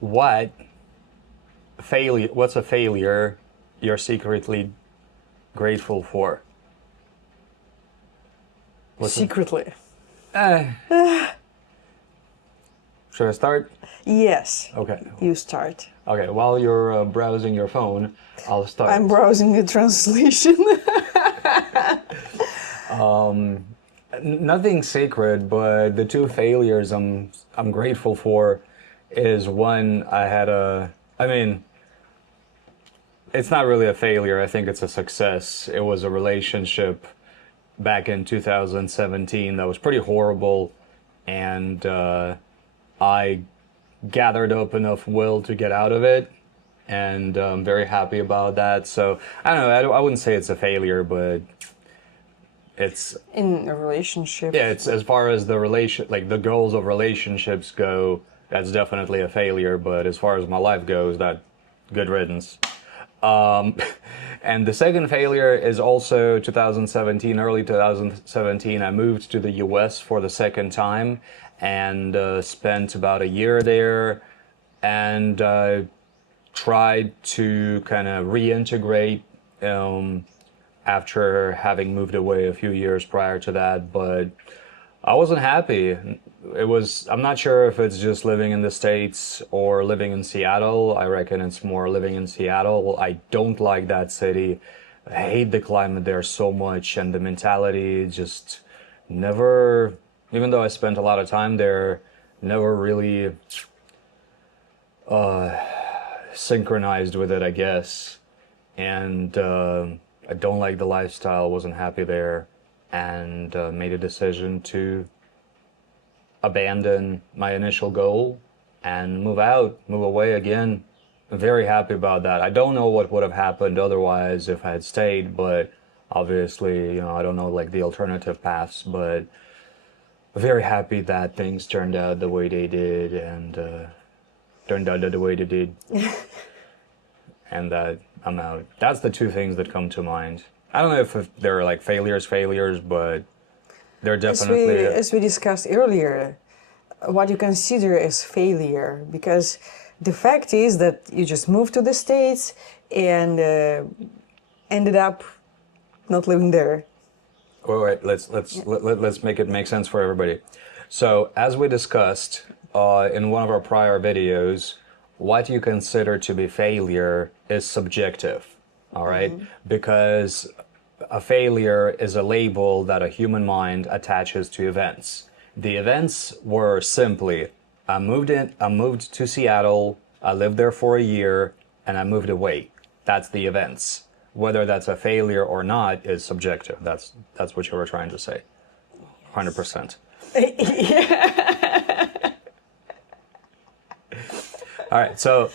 what what's a failure you're secretly grateful for? Secretly. Should I start? Yes. Okay. You start. Okay, while you're browsing your phone, I'll start. I'm browsing the translation. Nothing sacred, but the two failures I'm grateful for is one I mean, it's not really a failure. I think it's a success. It was a relationship back in 2017 that was pretty horrible, and I gathered up enough will to get out of it, and I'm very happy about that. So I don't know. I wouldn't say it's a failure, but it's In a relationship. yeah. It's as far as like the goals of relationships go. That's definitely a failure. But as far as my life goes, that good riddance. Um, and the second failure is also 2017, early 2017. I moved to the US for the second time and spent about a year there and tried to kind of reintegrate after having moved away a few years prior to that. But I wasn't happy. I'm not sure if it's just living in the States or living in Seattle. I reckon it's more living in Seattle. I don't like that city. I hate the climate there so much, and the mentality just never, even though I spent a lot of time there, never really synchronized with it, I guess. And I don't like the lifestyle, wasn't happy there, and made a decision to abandon my initial goal and move away again. I'm very happy about that. I don't know what would have happened otherwise if I had stayed, but obviously, I don't know like the alternative paths, but very happy that things turned out the way they did and turned out the way they did. And that I'm out. That's the two things that come to mind. I don't know if they're like failures, but they're definitely. As we discussed earlier, what you consider as failure, because the fact is that you just moved to the States and ended up not living there. Wait. Let's make it make sense for everybody. So, as we discussed in one of our prior videos, what you consider to be failure is subjective. All right, because a failure is a label that a human mind attaches to events. The events were simply, I moved to Seattle, I lived there for a year, and I moved away. That's the events. Whether that's a failure or not is subjective. That's what you were trying to say. 100%. All right, so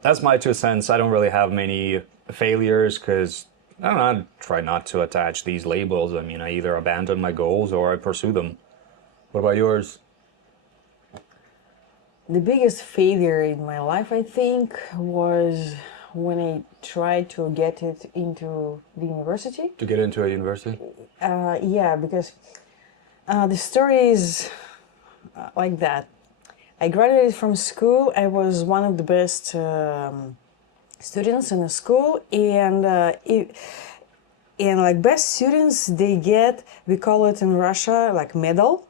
that's my 2 cents. I don't really have many failures because I don't know, I try not to attach these labels. I mean, I either abandon my goals or I pursue them. What about yours? The biggest failure in my life, I think, was when I tried to get it into the university. To get into a university? Yeah, because the story is like that. I graduated from school. I was one of the best students in the school, and like best students, they get, we call it in Russia like medal.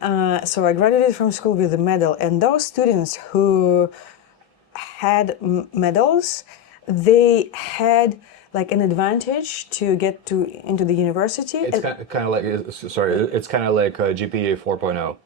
So I graduated from school with a medal, and those students who had medals, they had like an advantage to get into the university. It's kind of like, sorry, it's kind of like GPA 4.0.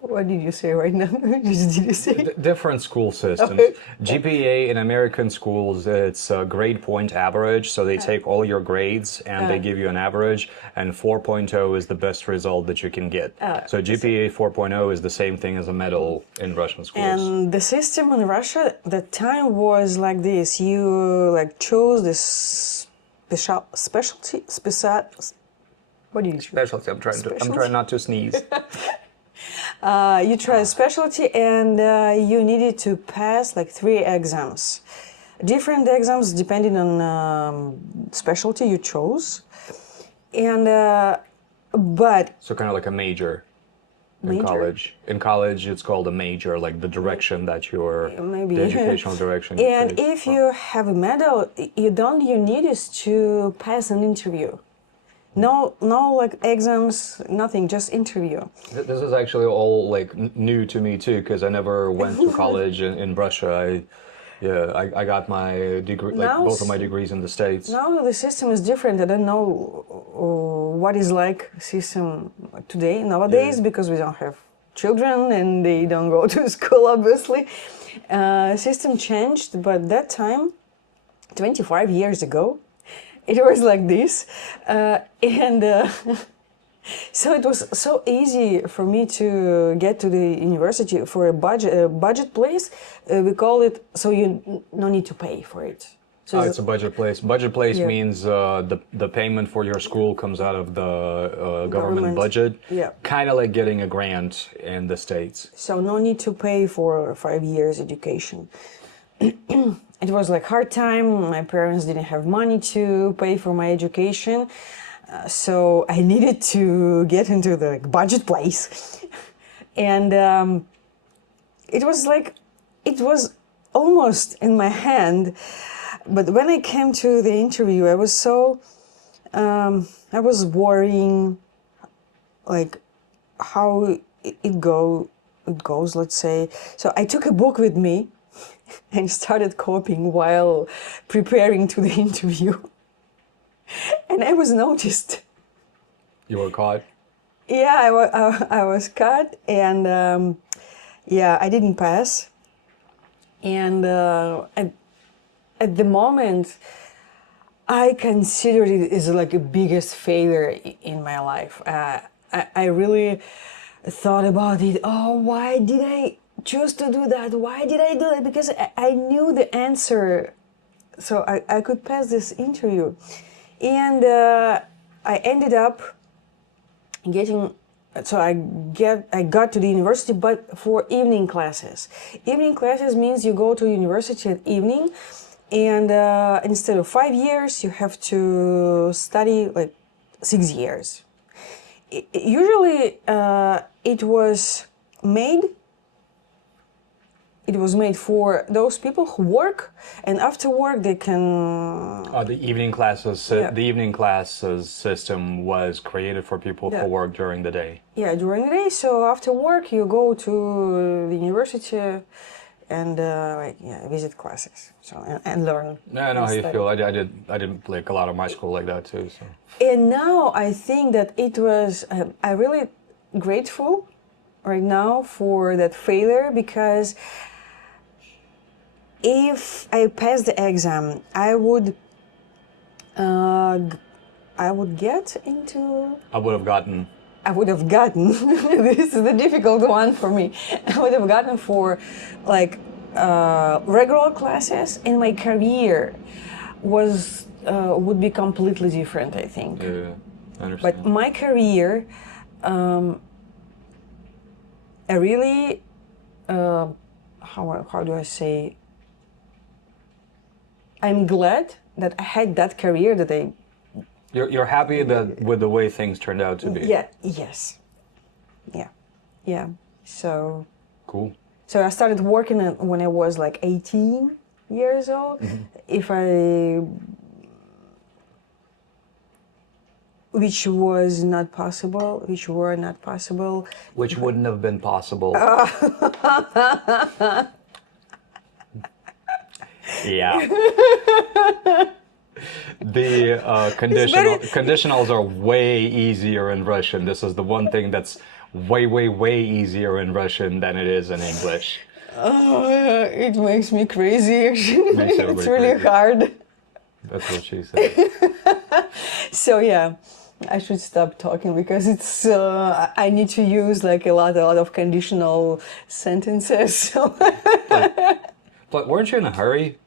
What did you say right now? Did you say? Different school systems. Okay. GPA in American schools, it's a grade point average, so they take all your grades and they give you an average, and 4.0 is the best result that you can get. So GPA 4.0 is the same thing as a medal in Russian schools. And the system in Russia at that time was like this: you like chose this specialty. What do you choose? Specialty. I'm trying not to sneeze. You try a specialty, and you needed to pass like 3 exams, different exams depending on specialty you chose, and but So kind of like a major. in Major? college. In college, it's called a major, like the direction that your Maybe. the educational direction. And is. if you have a medal, you need is to pass an interview. No, like exams, nothing, just interview. This is actually all like new to me too, because I never went to college in Russia. I got my degree, like Now both of my degrees in the States. Now the system is different. I don't know what is like system today nowadays because we don't have children and they don't go to school. Obviously, system changed, but that time, 25 years ago, it was like this, and. So it was so easy for me to get to the university for a budget place. We call it, so you no need to pay for it. So It's a budget place. Budget place Yeah. means the payment for your school comes out of the government Government. budget. Yeah. Kind of like getting a grant in the States. So no need to pay for 5 years education. It was like hard time. My parents didn't have money to pay for my education. So I needed to get into the budget place. And it was almost in my hand. But when I came to the interview, I was so, I was worrying, like how it goes, let's say. So I took a book with me and started copying while preparing to the interview. And I was noticed. You were caught. Yeah, I was caught, and yeah, I didn't pass. And at the moment, I considered it as like a biggest failure in my life. I really thought about it. Oh, why did I choose to do that? Why did I do that? Because I knew the answer, so I could pass this interview. And I ended up getting, so I got to the university, but for evening classes. Evening classes means you go to university at evening, and instead of 5 years, you have to study like 6 years. Usually, it was made for those people who work, and after work they can. The evening classes. Yeah. The evening classes system was created for people Yeah. who work during the day. Yeah, during the day. So after work, you go to the university and visit classes. So and learn. No, I know and how you study. feel. I did like a lot of my school like that too. So And now I think that it was. I'm really grateful right now for that failure, because if I passed the exam, I would get into. I would have gotten. I would have gotten. This is the difficult one for me. I would have gotten for like regular classes, and my career would be completely different, I think. Yeah, I understand. But my career, I really, how do I say? I'm glad that I had that career that I. You're happy that with the way things turned out to be. Yeah. Yes. Yeah. So Cool. I started working when I was like 18 years old. Mm-hmm. Which were not possible. Which wouldn't have been possible. Yeah. The conditionals are way easier in Russian. This is the one thing that's way easier in Russian than it is in English. Oh, it makes me crazy. Actually, Makes everybody it's really crazy. hard. That's what she said. So yeah, I should stop talking because it's. I need to use like a lot of conditional sentences. So But weren't you in a hurry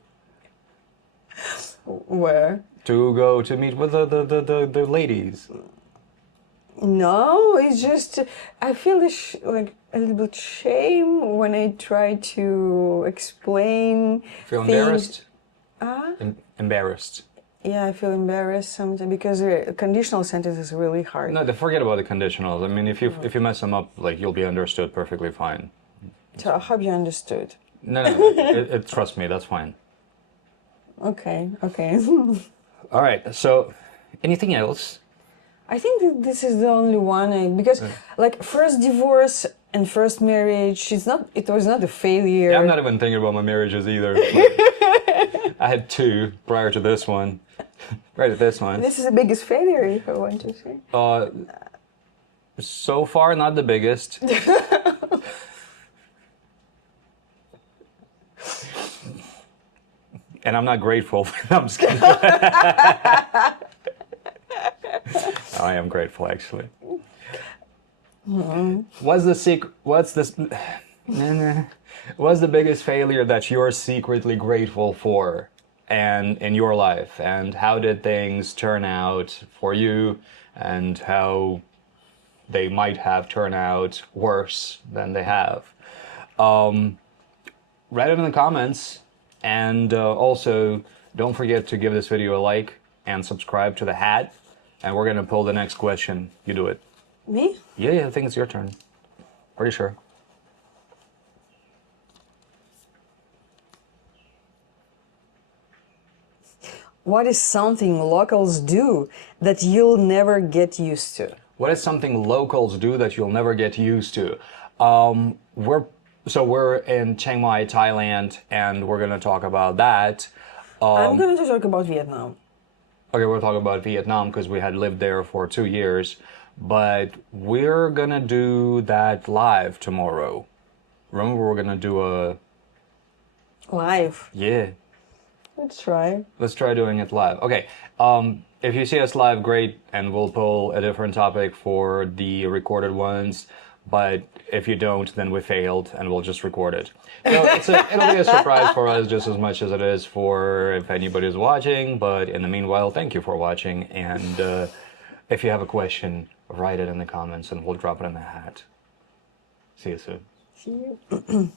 where? to go to meet with the ladies? No, it's just I feel like a little bit shame when I try to explain Feel things. embarrassed? Embarrassed. Yeah, I feel embarrassed sometimes because conditional sentence is really hard. No, forget about the conditionals. I mean, if you mess them up, like you'll be understood perfectly fine. So I hope you understood. No, no, trust me, that's fine. Okay, okay. All right. So, anything else? I think that this is the only one because, like, first divorce and first marriage, it was not a failure. Yeah, I'm not even thinking about my marriages either. I had two prior to this one. Right at this one. This is the biggest failure, if I want to say. So far, not the biggest. And I'm not grateful. I'm just kidding. I am grateful, actually. What's the secret? What's this? What's the biggest failure that you're secretly grateful for, and in your life? And how did things turn out for you? And how they might have turned out worse than they have? Write it in the comments. And also, don't forget to give this video a like and subscribe to the hat. And we're going to pull the next question. You do it. Me? Yeah, I think it's your turn. Pretty sure. What is something locals do that you'll never get used to? What is something locals do that you'll never get used to? We're in Chiang Mai, Thailand, and we're going to talk about that. I'm going to talk about Vietnam. Okay, we're talking about Vietnam because we had lived there for 2 years, but we're going to do that live tomorrow. Remember, we're going to do a... Live. Yeah. Let's try. Let's try doing it live. Okay. If you see us live, great, and we'll pull a different topic for the recorded ones. But if you don't, then we failed, and we'll just record it. So it'll be a surprise for us just as much as it is for if anybody's watching. But in the meanwhile, thank you for watching. And if you have a question, write it in the comments, and we'll drop it in the hat. See you soon. See you.